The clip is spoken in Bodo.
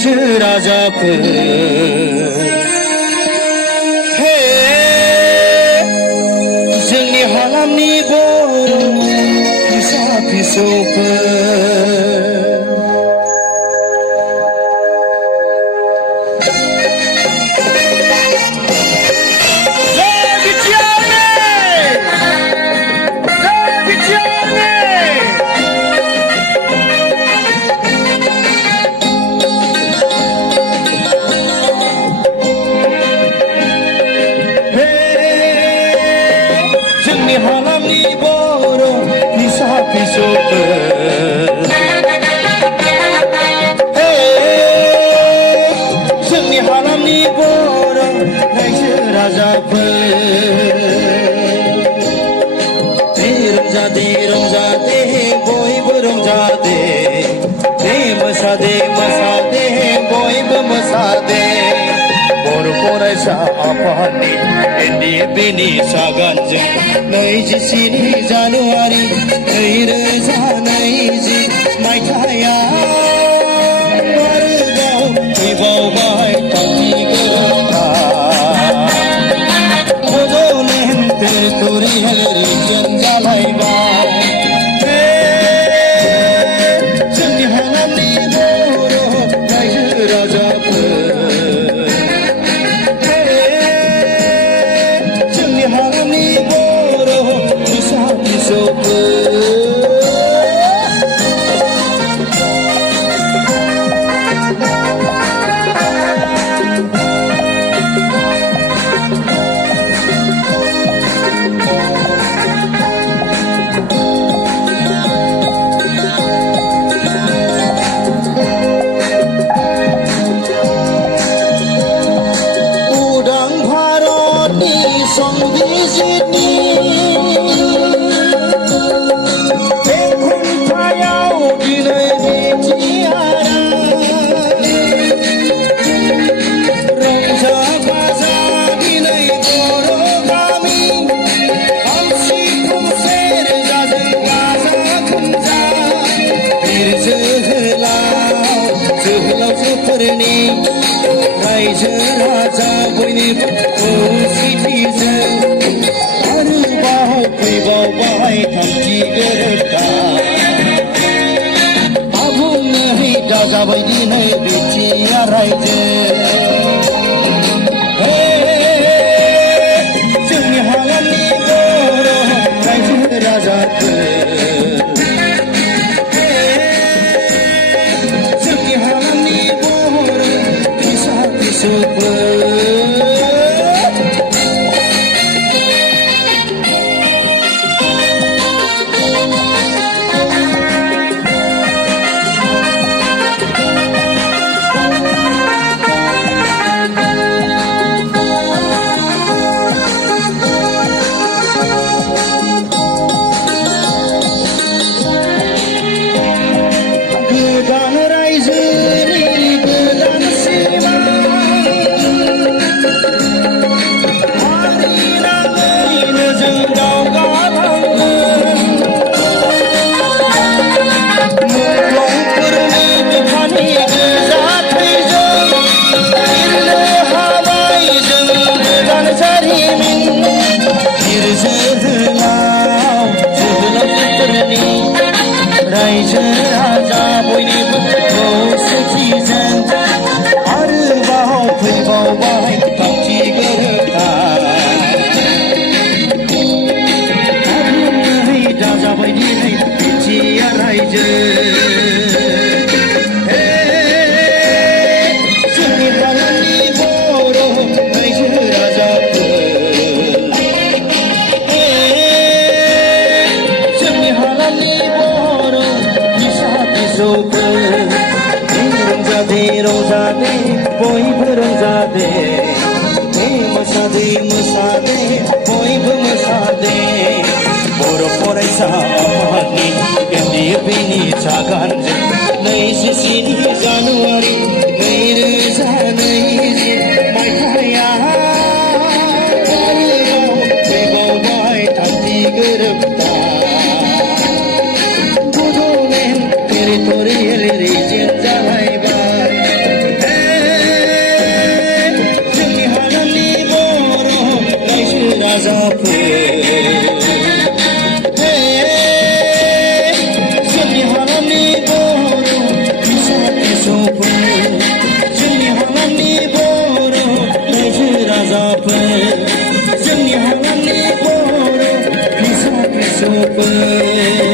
रायजो राजाफोर हे जोंनि हालामनि बर' फिसा फिसौफोर हालामनि बर' फिसा फिसौफोर जोंनि हालामनि बर' रायजो राजाफोर रंजादे रंजादे बयबो रंजादे मोसादे मोसादे बयबो मोसादे बर' फरायसा आफादनि NDFBनि सागानजों 27 जानुवारि 2020 मायथाइयाव भारतआव फैबावबाय थांखि गोरोबथा बड'लेण्ड टेरिट'रियेल रिजन जालायबाय जोंनि हालामनि बर' रायजो राजाफोर हालामनि बर' फिसा फिसौफोर उदां भारतनि संबिजिरनि बे खुंथायाव दिनै मिथियारा रंजा बाजा दिनै बर' गामि खाम सिफुं सेरजाजों गाजा गोमजा बिर जोहोलावजोफोरनि रायजो राजा बयनिबो खौसेथिजों आरोबाव फैबावबाय थांखि गोरोबथा आबुङै दाजाबाय दिनै बिटिआर रायजो जोंनि हालामनि बर' रायजो राजाफोर जोंनि हालामनि बर' फिसा फिसौफोर गोदान रायजोनि गोदान सिमा फालिनानैनो जों दावगालांगोन मुंख्लंफोरनि बिखानि गोजा थैजों लिरनो हाबाय जों गोदान जारिमिन बिर जोहोलावजोफोरनि रायजो राजा बयनिबो खौसेथिजों आरोबाव फैबावबाय थांखि गोरोबथा आबुङै दाजाबाय दिनै बिटिआर रायजो जोंनि हालामनि बर' रायजो राजाफोर जोंनि हालामनि बर' फिसा फिसौफोर रंजादे रंजादे बयबो रंजादे मोसादे मोसादे बयबो मोसादे बर' फरायसा आफादनि NDFBनि सागानजों 27 जानुवारि 2020 मायथाइयाव फैबावबाय थांखि गोरोबथा बड'लेण्ड टेरिट'रियेल रिजन जालायबाय गोप